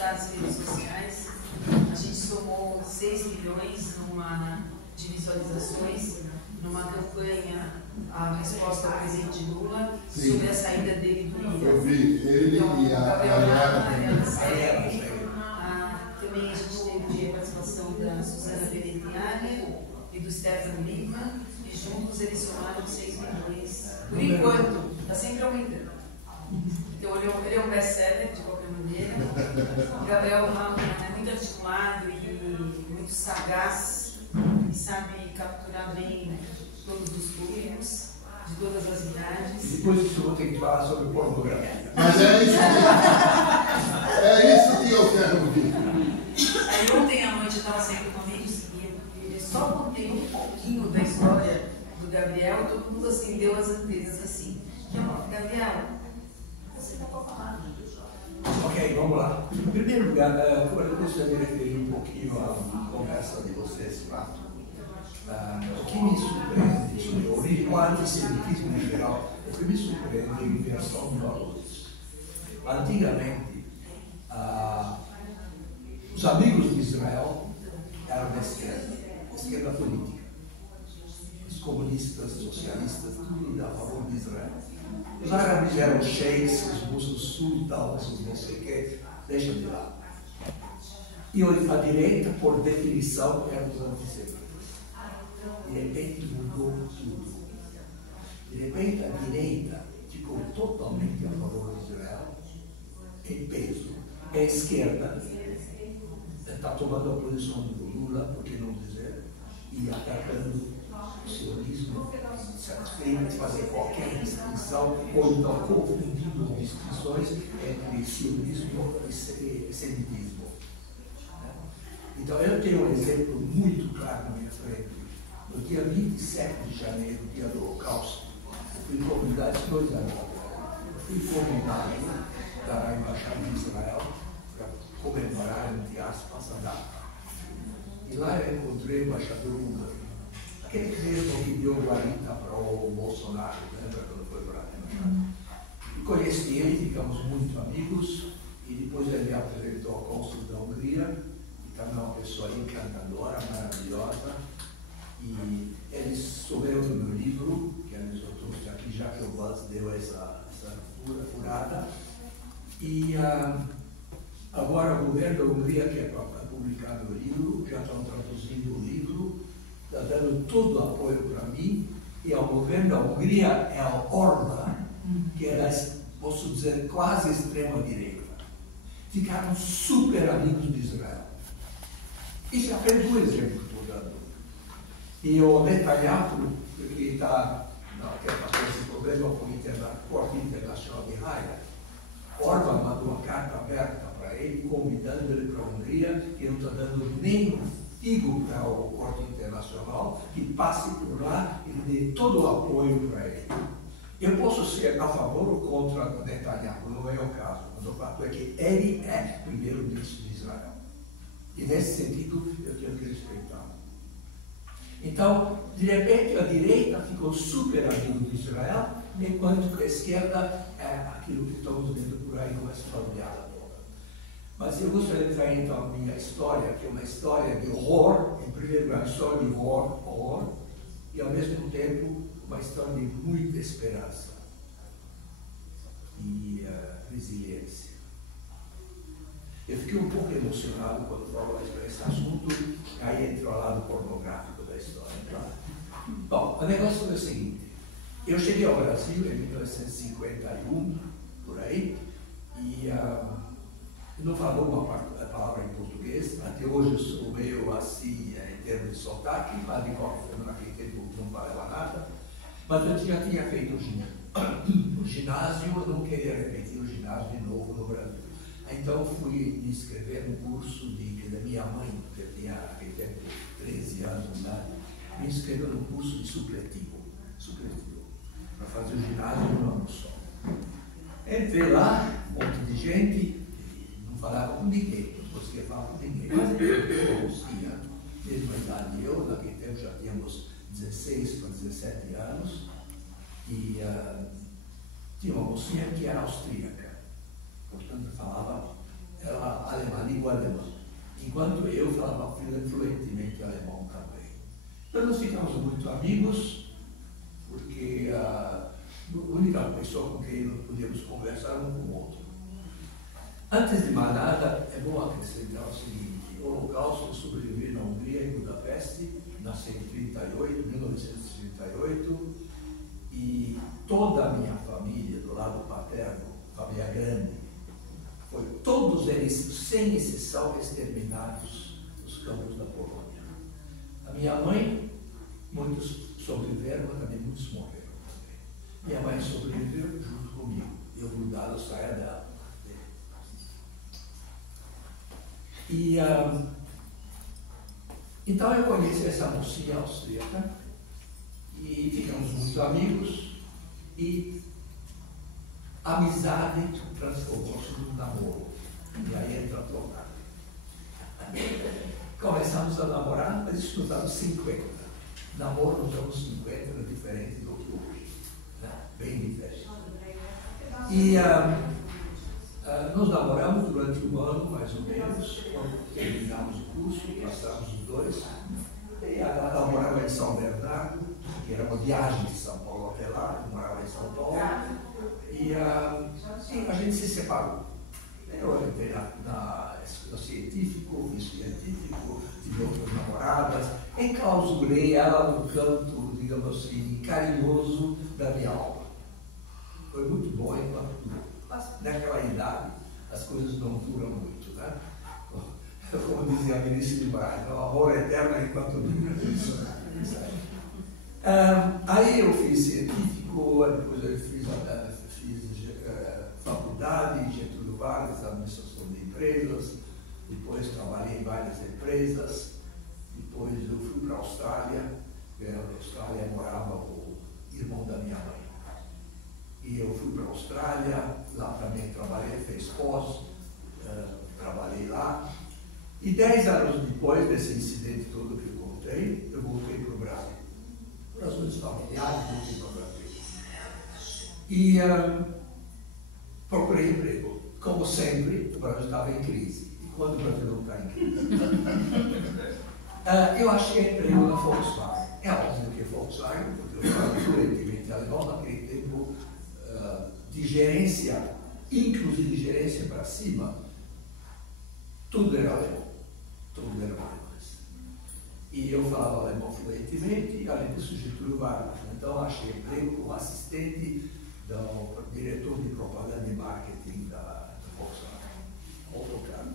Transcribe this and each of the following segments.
disputar as redes sociais. A gente somou 6 milhões de visualizações numa campanha, a resposta ao presidente Lula, sim, sobre a saída dele do INE. Eu vi, ele então, e a Mariana segue. Também a gente teve a participação da Suzana Berettiani e do Stefano Lima, e juntos eles somaram 6 milhões. Por enquanto, está sempre aumentando. Então ele é um best-seller de qualquer maneira. O Gabriel é muito articulado e muito sagaz, e sabe capturar bem todos os públicos, de todas as idades. E depois disso eu vou ter que falar sobre pornografia. Mas é isso que eu quero ouvir. Aí ontem à noite eu estava saindo com amigos e eu só contei um pouquinho da história do Gabriel, todo mundo assim deu as antenas assim. Gabriel, você está para falar. Ok, vamos lá. Em primeiro lugar, eu gostaria de referir um pouquinho à conversa de vocês lá. O que me surpreende sobre a origem, o antissemitismo em geral, o que me surpreende é a inversão de valores. Antigamente, os amigos de Israel eram da esquerda política. Os comunistas, socialistas, tudo a favor de Israel. Os árabes eram sheiks, os muçulmanos sultanos, os não sei o que, deixam de lado. E a direita, por definição, era os antissemitas. De repente mudou tudo. De repente a direita ficou totalmente a favor de Israel, em peso. A esquerda está tomando a posição do Lula, por que não dizer, e atacando o sionismo, sem fazer qualquer distinção, ou então confundindo as distinções entre sionismo e semitismo. Então eu tenho um exemplo muito claro na minha frente. No dia 27 de janeiro, dia do Holocausto, eu fui convidado, 2 anos atrás, eu fui convidado da Embaixada de Israel para comemorar, entre aspas, a data. E lá eu encontrei o embaixador húngaro, aquele mesmo que deu guarita para o Bolsonaro, lembra quando foi para a embaixada? E conheci ele, ficamos muito amigos, e depois ele me apresentou ao cônsul da Hungria, que também é uma pessoa encantadora, maravilhosa. E eles souberam do meu livro, que eles eu trouxe aqui, já que o Buzz deu essa furada. E agora o governo da Hungria, que é para publicar meu livro, já estão traduzindo o livro, está dando todo o apoio para mim. E ao governo da Hungria é o Orban, que é, posso dizer, quase extrema-direita. Ficaram super amigos de Israel. Isso é apenas um exemplo. E o Netanyahu, que está com esse problema com a Corte Internacional de Haia, Orban mandou uma carta aberta para ele, convidando ele para a Hungria, que não está dando nem um figo para o Corte Internacional, que passe por lá e dê todo o apoio para ele. Eu posso ser a favor ou contra o Netanyahu, não é o caso, mas o fato é que ele é primeiro-ministro de Israel. E nesse sentido, eu tenho que respeitar. Então, de repente, a direita ficou super amigo de Israel, enquanto a esquerda é aquilo que estamos vendo por aí, uma esfaldeada toda. Mas eu gostaria de falar então a minha história, que é uma história de horror, em primeiro lugar, uma história de horror, e ao mesmo tempo, uma história de muita esperança e resiliência. Eu fiquei um pouco emocionado quando falou sobre esse assunto, aí entra o lado pornográfico da história. Tá? Bom, o negócio foi o seguinte, eu cheguei ao Brasil em 1951, por aí, e não falava uma palavra em português, até hoje eu sou meio assim, em termos de sotaque, mas de qualquer forma naquele tempo não falava nada, mas eu já tinha feito o ginásio, eu não queria repetir o ginásio de novo no Brasil. Então fui me inscrever no curso da minha mãe, que eu tinha naquele tempo 13 anos de idade, me inscreveu no curso de supletivo, para fazer o ginásio no ano só. Entrei lá, um monte de gente, não falava com ninguém, não conseguia falar com ninguém, mas eu conhecia, mesma idade eu, naquele tempo já tínhamos 16 para 17 anos, e tinha uma mocinha que era austríaca. Portanto, falava ela alemã. enquanto eu falava fluentemente alemão também. Então nós ficamos muito amigos, porque a única pessoa com quem nós podíamos conversar um com o outro. Antes de mais nada, é bom acrescentar o seguinte: o Holocausto, eu sobrevivi na Hungria, em Budapeste, nasci em 1938, e toda a minha família, do lado paterno, família grande, todos eles, sem exceção, exterminados nos campos da Polônia. A minha mãe, muitos sobreviveram, mas também muitos morreram também. Minha mãe sobreviveu junto comigo, eu grudado saia dela. E então eu conheci essa mocinha austríaca e ficamos muito amigos, e a amizade transformou-se num namoro. E aí entra a troca. Começamos a namorar, mas isso nos anos 50. Namoro nos anos 50 era diferente do que hoje, né? Bem diferente. E nós namoramos durante um ano, mais ou menos, quando terminamos o curso, passamos os dois. E ela morava em São Bernardo, que era uma viagem de São Paulo até lá, eu morava em São Paulo. E a gente se separou. Eu entrei na escola científica, fiz científico, tive outras namoradas, enclausurei ela no canto, digamos assim, carinhoso da minha alma. Foi muito bom enquanto durou. Mas naquela idade as coisas não duram muito, né? Como dizia a ministra de Braga, o amor eterno enquanto dura. Aí eu fiz científico, depois eu fiz faculdade, Getúlio Vargas, administração de empresas, depois trabalhei em várias empresas, depois eu fui para a Austrália, na Austrália morava o irmão da minha mãe. E eu fui para a Austrália, lá também trabalhei, fez pós, trabalhei lá. E 10 anos depois desse incidente todo que eu contei, eu voltei para o Brasil. Por razões familiares, voltei para o Brasil. E procurei emprego. Como sempre, o Brasil estava em crise. E quando o Brasil não está em crise? Eu achei emprego na Volkswagen. É óbvio que é Volkswagen, porque eu falava fluentemente alemão naquele tempo de gerência, inclusive de gerência para cima, tudo era alemão. Tudo era alemão. E eu falava alemão fluentemente, além disso, Getúlio Vargas. Então, achei emprego como assistente do diretor de propaganda e marketing da Volkswagen. Outro cara.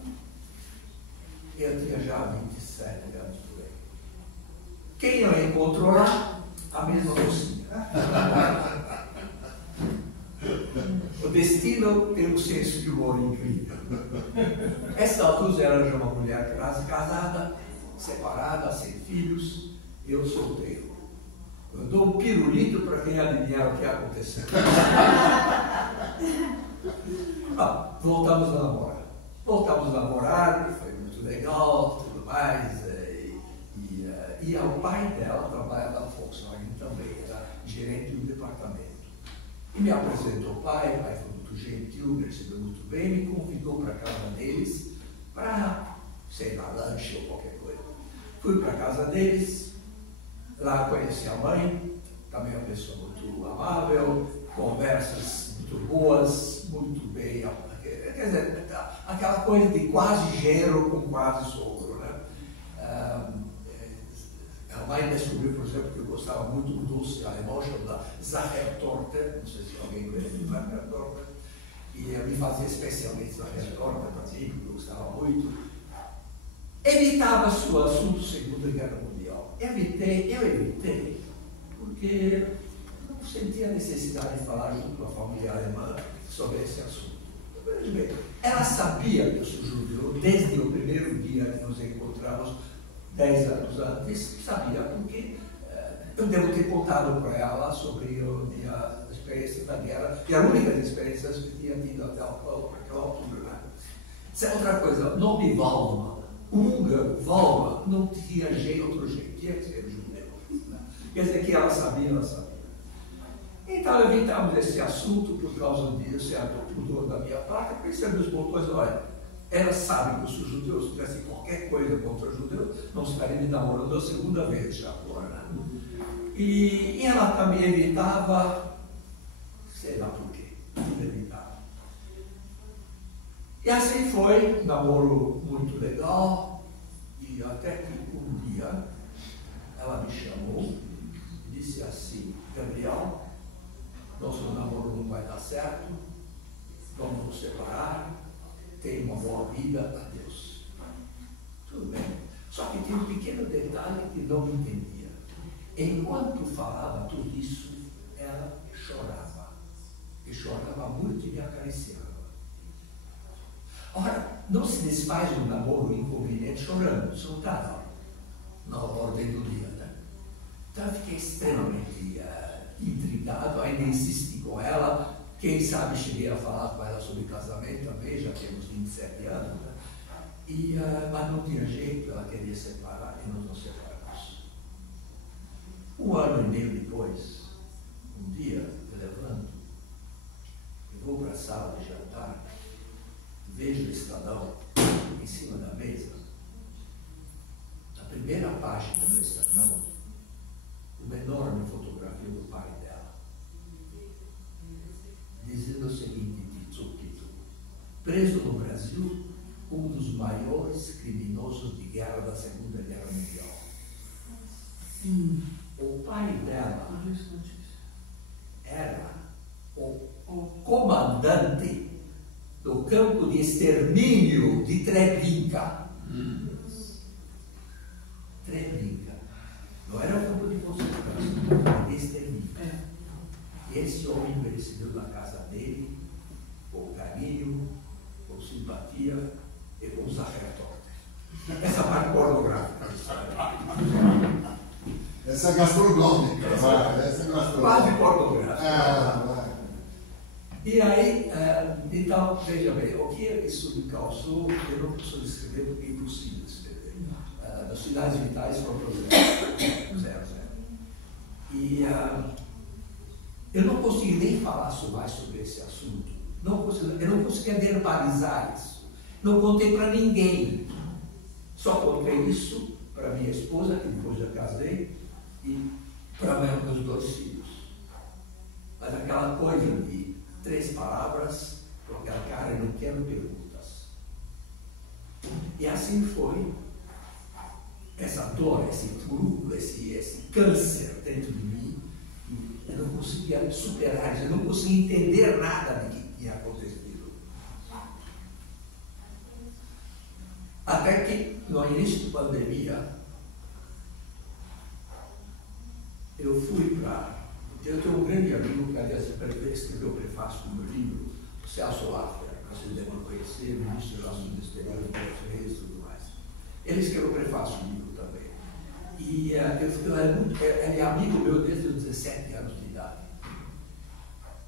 Eu tinha já 27 anos por aí. Quem eu encontrou lá? A mesma mocinha. O destino tem um senso de humor incrível. Essa altura era já uma mulher casada, separada, sem filhos, eu solteiro. Eu dou um pirulito para quem adivinhar o que aconteceu. Voltamos a namorar. Voltamos a namorar, foi muito legal, tudo mais. E o pai dela trabalha na Volkswagen também, era gerente do departamento. E me apresentou o pai foi muito gentil, me recebeu muito bem, me convidou para a casa deles para, sei lá, lanche ou qualquer coisa. Fui para a casa deles, lá conheci a mãe, também uma pessoa muito amável, conversas muito boas, muito bem, quer dizer, aquela coisa de quase genro com quase sogro, né? A mãe descobriu, por exemplo, que eu gostava muito do doce alemão chamado Sachertorte, não sei se alguém conhece Sachertorte, e me fazia especialmente Sachertorte para mim, porque eu gostava muito. Evitava o assunto Segunda Guerra Mundial. Eu evitei, porque não sentia a necessidade de falar junto com a família alemã sobre esse assunto. Bem, ela sabia que eu sou judeu desde o primeiro dia que nos encontramos, 10 anos antes, sabia porque eu devo ter contado para ela sobre a minha experiência da guerra, que era a única das experiências que tinha tido até aquela altura. Né? Isso é outra coisa, o nome Valma, húngaro, Valma, não tinha outro jeito, tinha que ser judeu. Né? Quer dizer que ela sabia. Então evitamos esse assunto por causa de certo pudor da minha parte, porque sempre os botões, olha, ela sabe que se os judeus tivessem qualquer coisa contra os judeus, não estaria me namorando a segunda vez já agora. E ela também evitava, sei lá por quê, evitava. E assim foi, um namoro muito legal, e até que um dia ela me chamou e disse assim: Gabriel, nosso namoro não vai dar certo, vamos nos separar, tenha uma boa vida, adeus. Tudo bem. Só que tem um pequeno detalhe que não entendia. Enquanto falava tudo isso, ela chorava. E chorava muito e me acariciava. Ora, não se desfaz um namoro inconveniente chorando, isso não está na ordem do dia, né? Então eu fiquei extremamente intrigado, ainda insisti com ela. Quem sabe cheguei a falar com ela sobre casamento também, já temos 27 anos, né? Mas não tinha jeito, ela queria separar e nós nos separamos. Um ano e meio depois, um dia, eu levanto, eu vou para a sala de jantar, vejo o Estadão em cima da mesa, na primeira página do Estadão, uma enorme fotografia do pai dela, dizendo o seguinte título: preso no Brasil, um dos maiores criminosos de guerra da Segunda Guerra Mundial. O pai dela era o comandante do campo de extermínio de Treblinka. Treblinka. Não era o campo de concentração, era de extermínio. Esse homem envelheceu na casa dele, com carinho, com simpatia e com sacerdote. Essa parte pornográfica. Essa é gastronômica, vai. Essa é gastronômica. Quase pornográfica. Vai. E aí, então, veja bem, o que isso me causou, eu não posso descrever porque é impossível descrever. Das cidades vitais foram zero. E eu não consegui nem falar mais sobre esse assunto. Eu não conseguia verbalizar isso. Não contei para ninguém. Só contei isso para minha esposa, que depois já casei, e para meus 2 filhos. Mas aquela coisa de 3 palavras, com aquela cara, eu não quero perguntas. E assim foi. Essa dor, esse furúnculo, esse câncer dentro de mim, eu não conseguia superar, eu não conseguia entender nada do que tinha acontecido. Até que, no início da pandemia, eu fui para... Eu tenho um grande amigo que, aliás, escreveu o prefácio do meu livro, o Celso Laffer, vocês devem conhecer, ministro dos Assuntos Exteriores, Reis e tudo mais. Ele escreveu o prefácio do livro também. E ele é amigo meu desde os 17 anos de idade.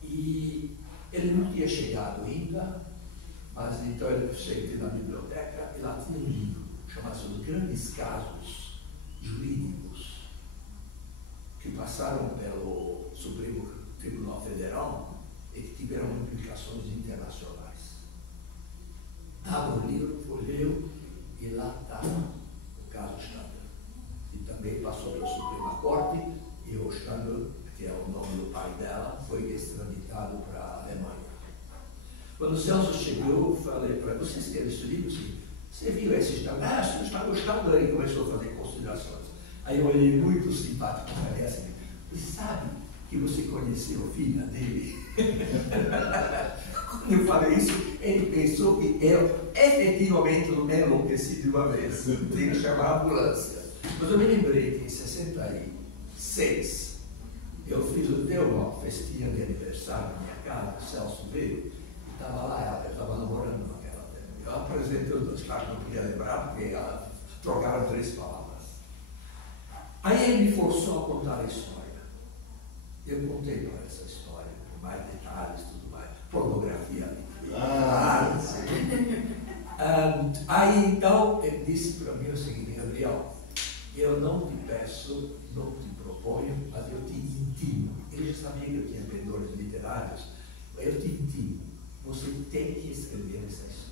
E ele não tinha chegado ainda, mas então eu cheguei na biblioteca e lá tinha um livro chamado Os Grandes Casos Jurídicos que passaram pelo Supremo Tribunal Federal e que tiveram implicações internacionais. Abro o livro, folheio e lá está o caso Stadler. E também passou pela Suprema Corte e o Stadler, que é o nome do pai dela, foi extraditado para a Alemanha. Quando o Celso chegou, eu falei para ele: você escreveu esse livro? Sim. Você viu esse Stadler? Ah, você está gostando? Ele começou a fazer considerações. Aí eu olhei muito simpático para ele assim: você sabe que você conheceu a filha dele? Quando eu falei isso, ele pensou que eu efetivamente não me enlouqueci de uma vez. Tinha que chamar a ambulância. Mas eu me lembrei que em 66 eu fiz uma festinha de aniversário na minha casa, o Celso veio, e estava lá, ela estava namorando naquela tempo. Eu apresentei os 2 caras, não podia lembrar, porque trocaram 3 palavras. Aí ele me forçou a contar a história. Eu contei para essa história, com mais detalhes, tudo mais, pornografia. Aí então ele disse para mim o seguinte: Gabriel, eu não te peço, não te proponho, mas eu te intimo. Ele já sabia que eu tinha pendores literários, eu te intimo. Você tem que escrever essa história.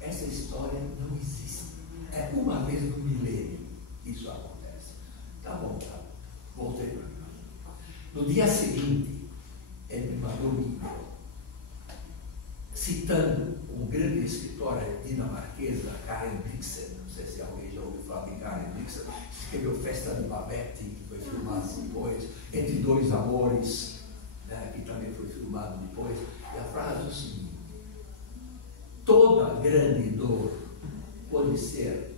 essa história não existe. É uma vez no milênio que isso acontece. Tá bom, tá. Voltei para cá. No dia seguinte, ele me mandou um e-mail, citando um grande escritora dinamarquesa, Karen Blixen. Não sei se alguém já ouviu falar de Karen Blixen. Escreveu Festa de Babette, que foi filmado depois, Entre Dois Amores, né, que também foi filmado depois. E a frase é o seguinte: toda grande dor pode ser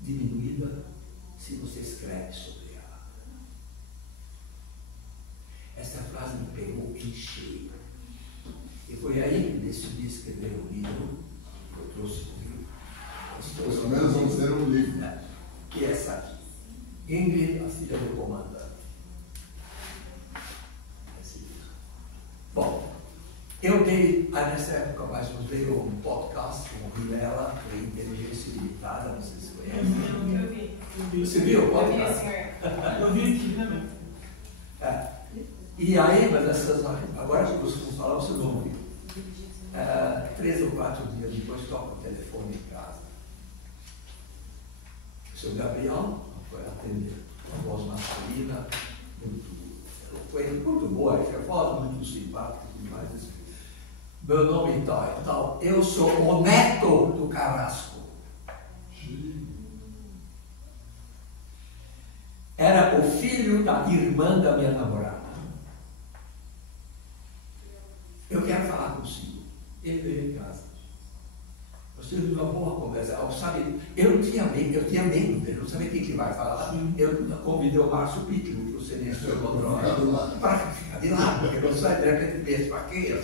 diminuída se você escreve sobre ela. Essa frase me pegou em cheio. E foi aí que decidi escrever um livro, que eu trouxe comigo. Pelo menos vamos ter um livro. Que é essa aqui. Ingrid, a filha do comandante. Esse livro. Bom, eu dei, nessa época, mais uns veio um podcast com o Vilela, que é Inteligência Limitada, não sei se conhece. Eu vi. Você viu o Eu vi, podcast? senhor. Eu vi aqui, né? E aí, mas agora que vocês vão falar, vocês vão ouvir. 3 ou 4 dias depois, toca o telefone em casa. O seu Gabriel foi atender, uma voz masculina, muito boa, que é voz muito simpática e mais assim. Meu nome é tal e tal, eu sou o neto do Carrasco. Era o filho da irmã da minha namorada. Eu quero falar consigo. Ele veio em casa. Nós tivemos uma boa conversa. Sabe, eu tinha medo, eu não sabia o que vai falar. Eu convidei o Márcio Pitlu, que você nem encontrou, para ficar de lado, porque não sai de repente mesmo para quê?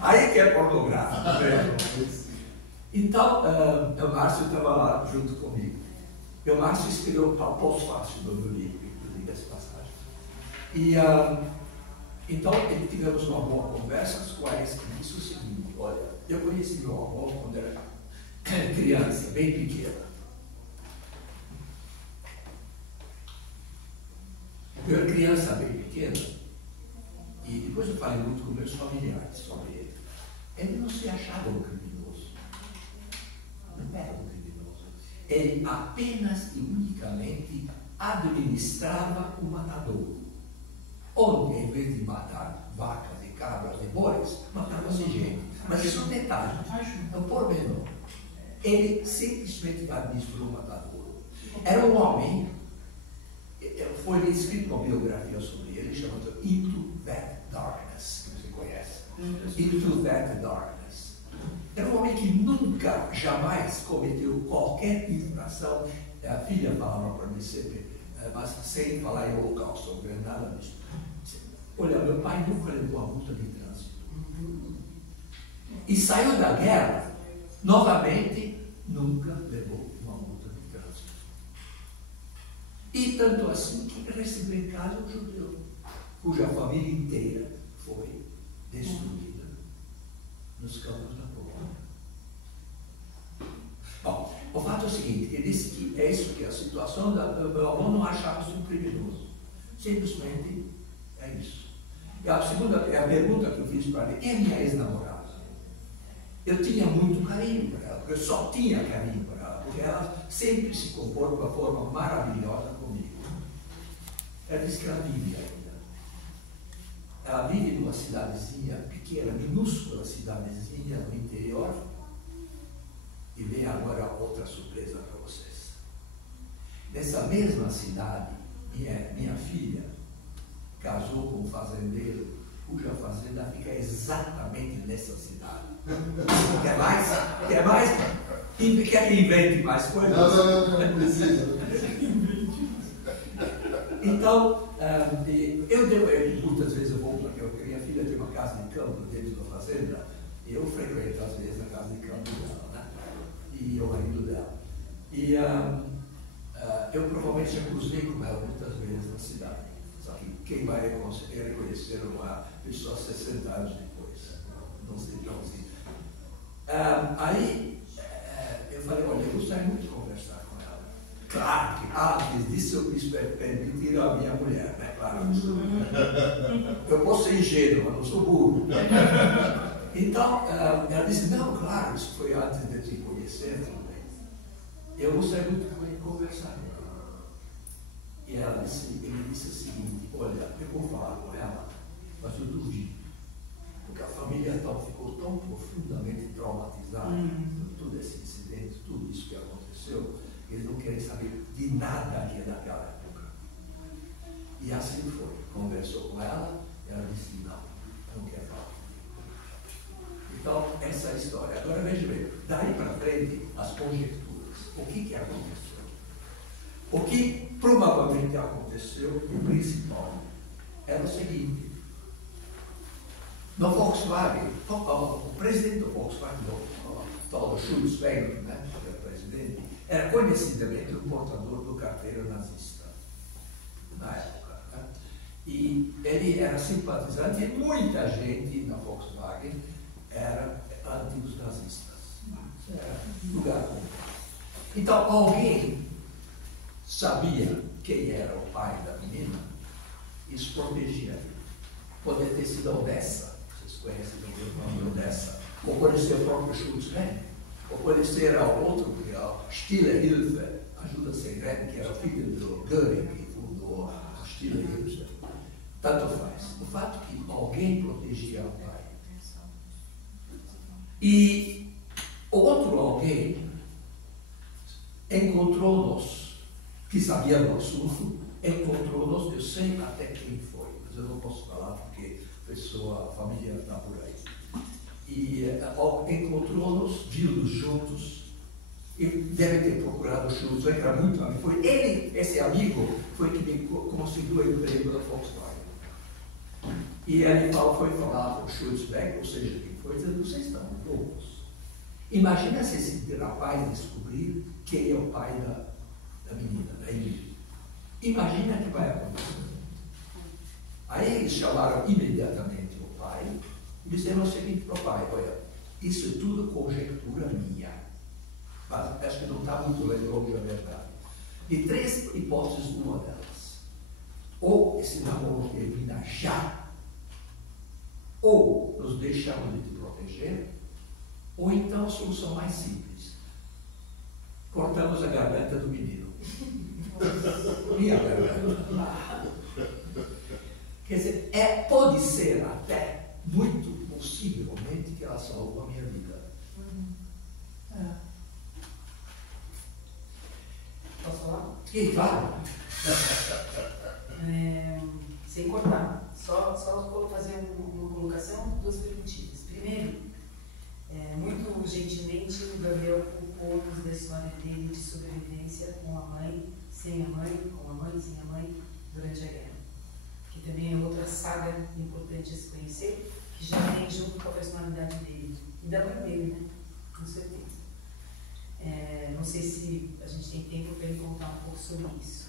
Aí que é pornográfico. Então, o Márcio estava lá junto comigo. E o Márcio escreveu o pós-fácil do meu livro, inclusive essa passagem. E então, tivemos uma boa conversa, as quais disse o seguinte: olha, eu conheci meu avô quando era criança, bem pequena. Eu era criança bem pequena, e depois eu falei muito com meus familiares sobre ele. Ele não se achava um criminoso. Não era um criminoso. Ele apenas e unicamente administrava o matadouro. Onde, em vez de matar vacas e cabras e bois, matava-se gente. Mas isso é um detalhe, é um pormenor. Ele simplesmente administrou o matadouro. Era um homem, foi escrito uma biografia sobre ele, chamada Into That Darkness, que você conhece. Into That Darkness. Era um homem que nunca, jamais cometeu qualquer infração. A filha falava para mim sempre, mas sem falar em holocausto, não é nada disso. Olha, meu pai nunca levou a multa de trânsito. E saiu da guerra, novamente, nunca levou uma multa de trânsito. E tanto assim que recebeu em casa um judeu, cuja família inteira foi destruída nos campos da Polônia. Bom, o fato é o seguinte: ele disse que é isso que é a situação, meu avô não achava-se um criminoso. Simplesmente é isso. E a pergunta que eu fiz para ele: é minha ex-namorada? Eu tinha muito carinho por ela, porque eu só tinha carinho por ela, porque ela sempre se comporta de uma forma maravilhosa comigo. Ela disse que ela vive ainda. Ela vive numa cidadezinha pequena, minúscula cidadezinha no interior. E vem agora outra surpresa para vocês. Nessa mesma cidade, minha filha casou com um fazendeiro cuja fazenda fica exatamente nessa cidade. Quer mais? Quer mais? Quer que invente mais coisas? Não precisa. Então, muitas vezes eu vou, porque minha filha tem uma casa de campo dentro da fazenda, e eu frequento às vezes a casa de campo dela, né? E o marido dela. E eu provavelmente já cruzei com ela muitas vezes na cidade. Só que quem vai reconhecer uma pessoa 60 anos depois? Não sei tão assim. Aí eu falei: olha, eu gostaria muito de conversar com ela. Claro que antes disso eu quis permitir a minha mulher, né? Claro. Eu posso ser ingênuo, mas não sou burro. Então, ela disse, não, claro, isso foi antes de te conhecer também. Eu gostei muito de conversar com ela. E ela disse, ele disse o seguinte, olha, eu vou falar com ela, mas eu duvido. Porque a família ficou tão profundamente traumatizada por todo esse incidente, tudo isso que aconteceu, eles não querem saber de nada que é daquela época. E assim foi. Conversou com ela, e ela disse, não quero falar. Então, essa é a história. Agora veja bem, daí para frente, as conjecturas. O que aconteceu? O que provavelmente aconteceu, o principal, era o seguinte. No Volkswagen, o presidente do Volkswagen, o tal Schulz-Wenger, né, que era presidente, era conhecidamente o portador do carteiro nazista, na época. Né? E ele era simpatizante e muita gente na Volkswagen era antigos nazistas. Isso era lugar comum. Então, alguém sabia quem era o pai da menina, isso protegia ele. Poderia ter sido a Odessa, vocês conhecem o nome de Odessa, ou pode ser o próprio Schulz-Wenger, ou pode ser o outro, que é o Stille Hilfe, Ajuda Secreta, que era o filho do Göring, que fundou a Stille Hilfe. Tanto faz. O fato que alguém protegia o pai. E o outro alguém encontrou-nos, que sabia do assunto, encontrou-nos, eu sei até quem foi, mas eu não posso falar porque a família está por aí. E encontrou-nos, viu-nos juntos, e deve ter procurado o Schulz, que era muito amigo. Foi ele, esse amigo, foi que me conseguiu o emprego da Volkswagen. E ele foi falar com o Schulz-Wenger, ou seja, quem foi, dizendo, vocês estão loucos. Imagina se esse rapaz descobrir quem é o pai da menina, da Emily. Imagina o que vai acontecer. Aí eles chamaram imediatamente o pai e disseram o seguinte para o pai, olha, isso é tudo conjectura minha, mas acho que não está muito longe da verdade. De 3 hipóteses, uma delas. Ou esse namoro termina já, ou nos deixamos de te proteger, ou então a solução mais simples. Cortamos a garganta do menino. Minha garganta. Quer dizer, pode ser até, muito possivelmente, que ela salvou a minha vida. Posso falar? E claro. Sem cortar. Só fazer uma colocação, 2 perguntinhas. Primeiro, muito gentilmente, o Gabriel culpou-nos da história dele de sobrevivência com a mãe, sem a mãe, com a mãe, sem a mãe, durante a guerra. Que também é outra saga importante a se conhecer, que já vem junto com a personalidade dele. E da mãe dele, né? Com certeza. Não sei se a gente tem tempo para ele contar um pouco sobre isso.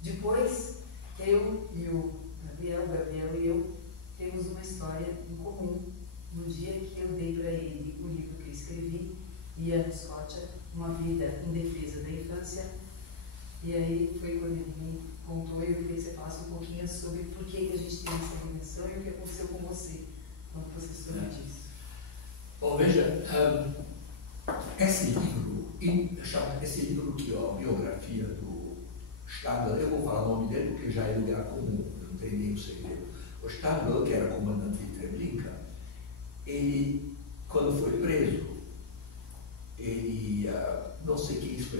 Depois, eu e o Gabriel e eu, temos uma história em comum. No dia que eu dei para ele o livro que eu escrevi, Ian Scott, Uma Vida em Defesa da Infância, e aí foi quando ele me contou e eu queria que você falasse um pouquinho sobre por que a gente tem essa dimensão e o que aconteceu com você quando você soube disso. Bom, veja, esse livro que é a biografia do Stadler, eu vou falar o nome dele porque já é lugar comum, não tem nenhum segredo. O Stadler, que era comandante de Treblinka, ele, quando foi preso, ele, não sei quem isso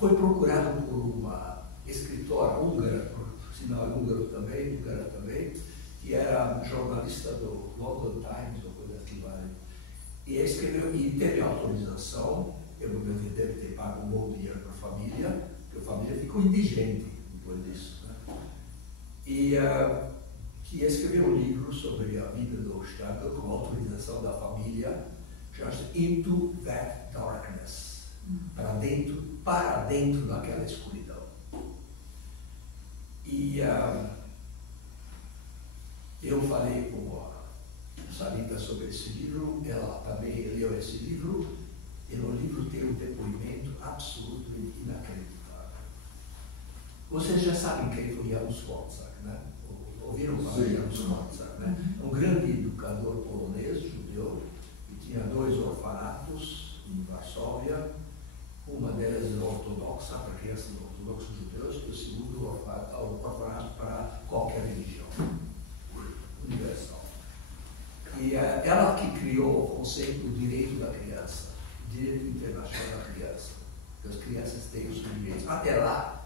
foi procurado por uma escritora húngara, por sinal húngara também, que era jornalista do London Times, ou coisa assim, vale. E escreveu, e teve autorização, ele deve ter pago um bom dinheiro para a família, porque a família ficou indigente depois disso. Né? E que escreveu um livro sobre a vida do Stadler com autorização da família, chama-se Into That Darkness, para dentro daquela escuridão. E eu falei com a Sarita sobre esse livro, ela também leu esse livro, e no livro tem um depoimento absolutamente inacreditável. Vocês já sabem quem foi Jan Sforza, né? Ouviram falar de Jan Sforza, né? Um grande educador polonês, judeu, judeu, e tinha 2 orfanatos em Varsóvia, uma delas ortodoxa, para crianças ortodoxos judeus, e o segundo orfanato para qualquer religião, universal. E ela que criou o conceito do direito da criança, direito internacional da criança, que as crianças têm os direitos. Até lá,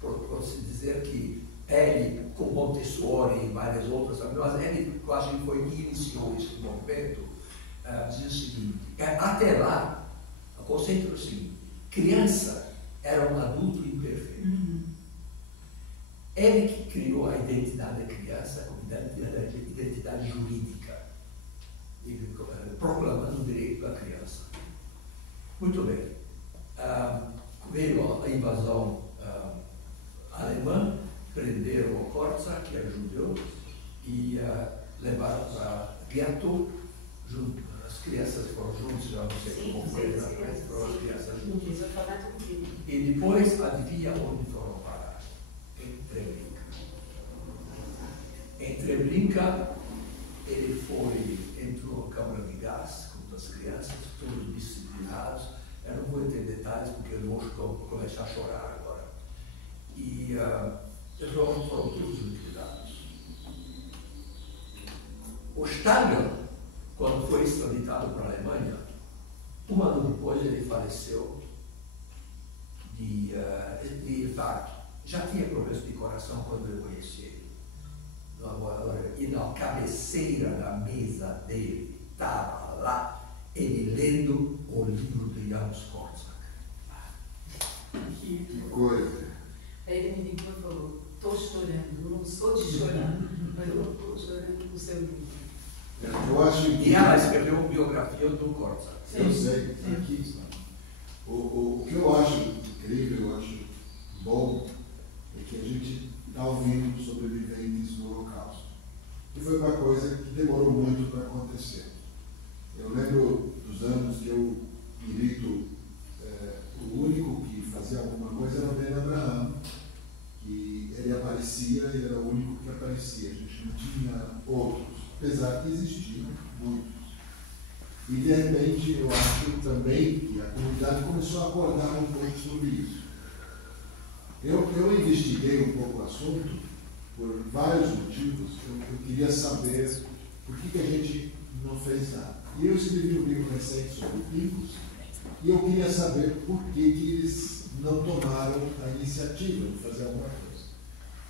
pode-se dizer que ele, com Montessori e várias outras, mas ele quase foi que iniciou esse movimento, dizia o seguinte: até lá, o conceito era o seguinte: criança era um adulto imperfeito. Ele que criou a identidade da criança como identidade jurídica, proclamando o direito da criança. Muito bem. Veio a invasão alemã, prenderam o Korczak, que era judeu, e levaram para gueto. As crianças foram juntas, já não sei como foi exatamente, foram as crianças juntas. E depois, adivinha onde foram parar? Em Treblinka. Em Treblinka, ele entrou na câmara de gás com as crianças, todos disciplinados. Eu não vou entrar em detalhes porque eu vou começar a chorar agora. E eles foram todos liquidados. O Stangl, quando foi extraditado para a Alemanha, um ano depois ele faleceu de infarto. Já tinha problemas de coração quando eu conheci ele. E na cabeceira da mesa dele estava lá ele lendo o livro de Janusz Korczak. Que coisa. Aí ele me ligou e falou: estou chorando, eu não sou de chorar, mas eu estou chorando com o seu livro. Eu acho que... E ela escreveu uma biografia do Korczak. Eu sei, aqui. O que eu acho incrível, eu acho bom, é que a gente está ouvindo sobreviventes do Holocausto. E foi uma coisa que demorou muito para acontecer. Eu lembro dos anos que eu milito, o único que fazia alguma coisa era o Ben Abraham, que ele aparecia e era o único que aparecia. A gente não tinha outros, apesar que existiam muitos. E de repente eu acho também que a comunidade começou a acordar um pouco sobre isso. Eu investiguei um pouco o assunto por vários motivos. Eu queria saber por que a gente não fez nada. E eu escrevi um livro recente sobre Pincus e eu queria saber por que eles não tomaram a iniciativa de fazer alguma coisa.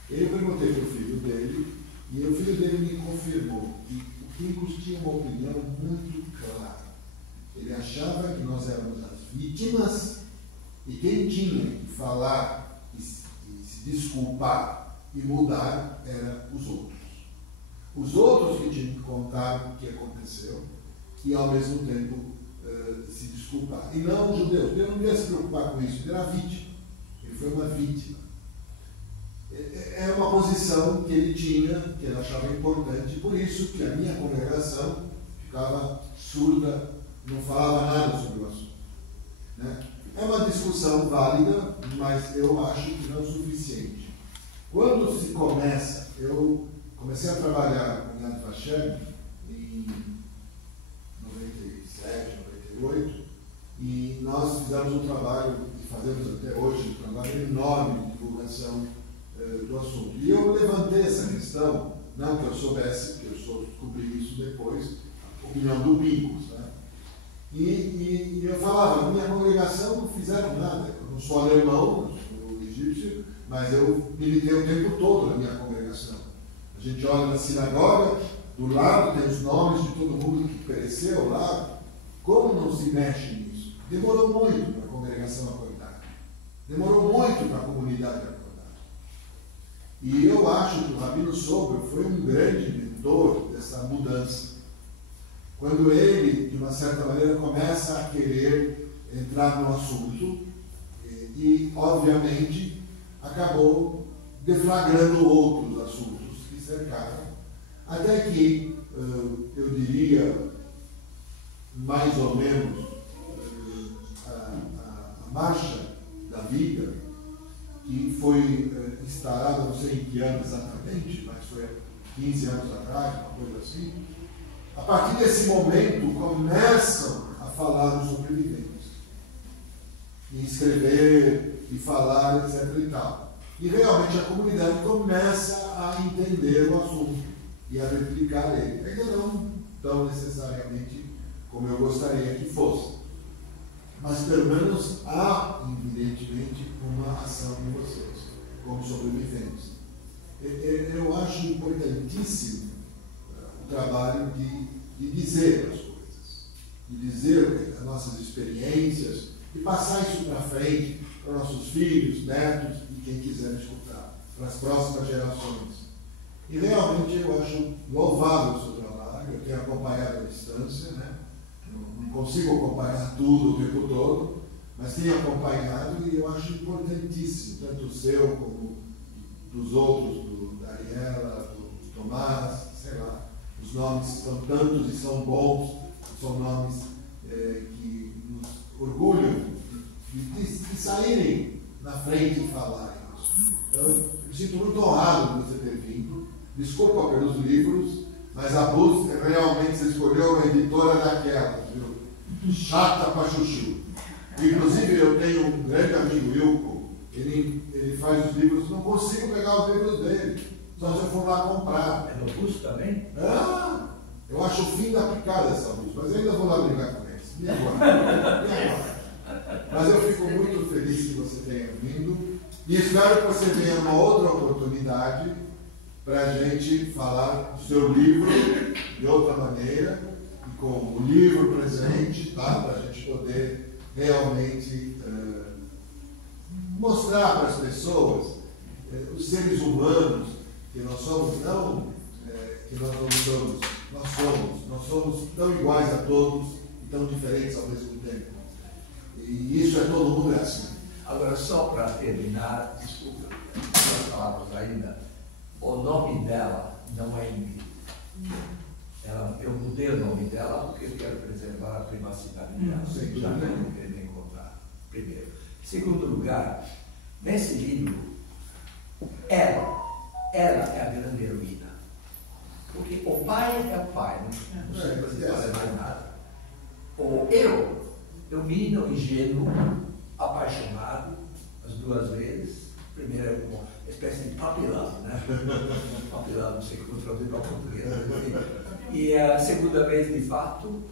Eu perguntei para o filho dele e o filho dele me confirmou que o Pincus tinha uma opinião muito clara. Ele achava que nós éramos as vítimas e quem tinha que falar e se desculpar e mudar eram os outros. Os outros que tinham que contar o que aconteceu e ao mesmo tempo se desculpar. E não os judeus. Deus não ia se preocupar com isso, ele era vítima. Ele foi uma vítima. É uma posição que ele tinha, que ele achava importante, por isso que a minha congregação ficava surda, não falava nada sobre o assunto. Né? É uma discussão válida, mas eu acho que não é o suficiente. Quando se começa, eu comecei a trabalhar com Yad Vashem em 97, 98, e nós fizemos um trabalho, e fazemos até hoje, um trabalho enorme de divulgação do assunto. E eu levantei essa questão, não que eu soubesse, porque eu só descobri isso depois, a opinião do Pincus, né? E eu falava, minha congregação não fizeram nada, eu não sou alemão, não sou egípcio, mas eu militei o tempo todo na minha congregação. A gente olha na sinagoga, do lado tem os nomes de todo mundo que pereceu lá. Como não se mexe nisso? Demorou muito para a congregação acordar. Demorou muito para a comunidade acordar. E eu acho que o Rabino Sobel foi um grande mentor dessa mudança. Quando ele, de uma certa maneira, começa a querer entrar no assunto e obviamente, acabou deflagrando outros assuntos que cercaram, até que, eu diria, mais ou menos, a marcha da vida, que foi instalada, não sei em que ano exatamente, mas foi 15 anos atrás, uma coisa assim, a partir desse momento, começam a falar dos sobreviventes. E escrever, e falar, etc. e tal. E realmente a comunidade começa a entender o assunto e a replicar ele. Ainda não tão necessariamente como eu gostaria que fosse. Mas pelo menos há, evidentemente, uma ação em vocês, como sobreviventes. Eu acho importantíssimo o trabalho de dizer as coisas, de dizer as nossas experiências, e passar isso para frente para nossos filhos, netos e quem quiser escutar, para as próximas gerações. E realmente eu acho louvável o seu trabalho, eu tenho acompanhado à distância, né? Não consigo acompanhar tudo o tempo todo, mas tenho acompanhado e eu acho importantíssimo, tanto o seu como dos outros, da Ariela, do Tomás, sei lá, os nomes são tantos e são bons, são nomes que nos orgulham de saírem na frente e falarem. Então, eu me sinto muito honrado de você ter vindo. Desculpa pelos livros, mas a busca realmente você escolheu uma editora daquelas, viu? Chata pra chuchu. Inclusive, eu tenho um grande amigo, Wilco, ele faz os livros, não consigo pegar os livros dele, só se eu for lá comprar. É no Busto também? Ah, eu acho o fim da picada essa luz, mas ainda vou lá brigar com eles. E agora? Mas eu fico muito feliz que você tenha vindo e espero que você tenha uma outra oportunidade para a gente falar do seu livro de outra maneira, e com o livro presente, tá? Para a gente poder realmente mostrar para as pessoas, os seres humanos, que nós somos não, que nós não somos, nós somos tão iguais a todos e tão diferentes ao mesmo tempo. E isso é todo mundo é assim. Agora, só para terminar, desculpa, duas palavras ainda. O nome dela não é Ingrid. Eu mudei o nome dela porque eu quero preservar a privacidade dela. Já não quero me encontrar. Primeiro. Segundo lugar, nesse livro, ela é a grande heroína. Porque o pai é o pai, não sei se fazer mais nada. Eu menino ingênuo, apaixonado, as duas vezes. Primeiro é uma espécie de papelão, né? Papelão, não sei como traduzir para português. E a segunda vez, de fato,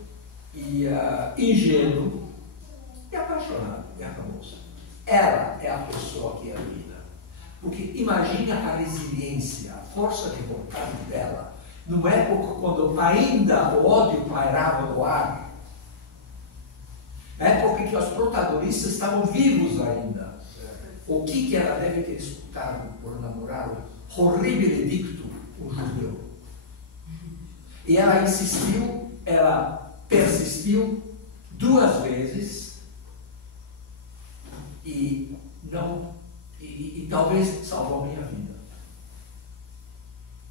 ingênuo e apaixonado, e acabou-se. Ela é a pessoa que é heroína. Porque imagine a resiliência, a força de vontade dela, numa época quando ainda o ódio pairava no ar. Na época em que os protagonistas estavam vivos ainda. O que ela deve ter escutado por namorar o horrível dicto, o judeu? E ela insistiu, ela persistiu 2 vezes e talvez salvou minha vida.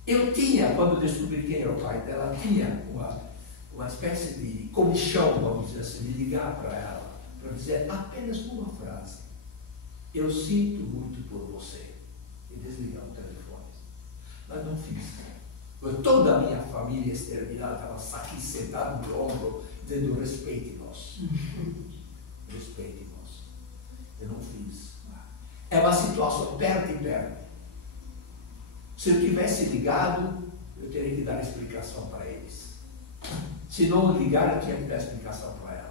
Eu tinha, quando descobri quem era o pai dela, tinha uma espécie de comichão, vamos dizer assim, de ligar para ela, para dizer apenas uma frase: eu sinto muito por você, e desligar o telefone. Mas não fiz. Toda a minha família exterminada estava aqui sentada no ombro, dizendo: respeite-nos. Respeite-nos. Eu não fiz. É uma situação perto e perto. Se eu tivesse ligado, eu teria que dar explicação para eles. Se não ligar, eu tinha que dar explicação para ela.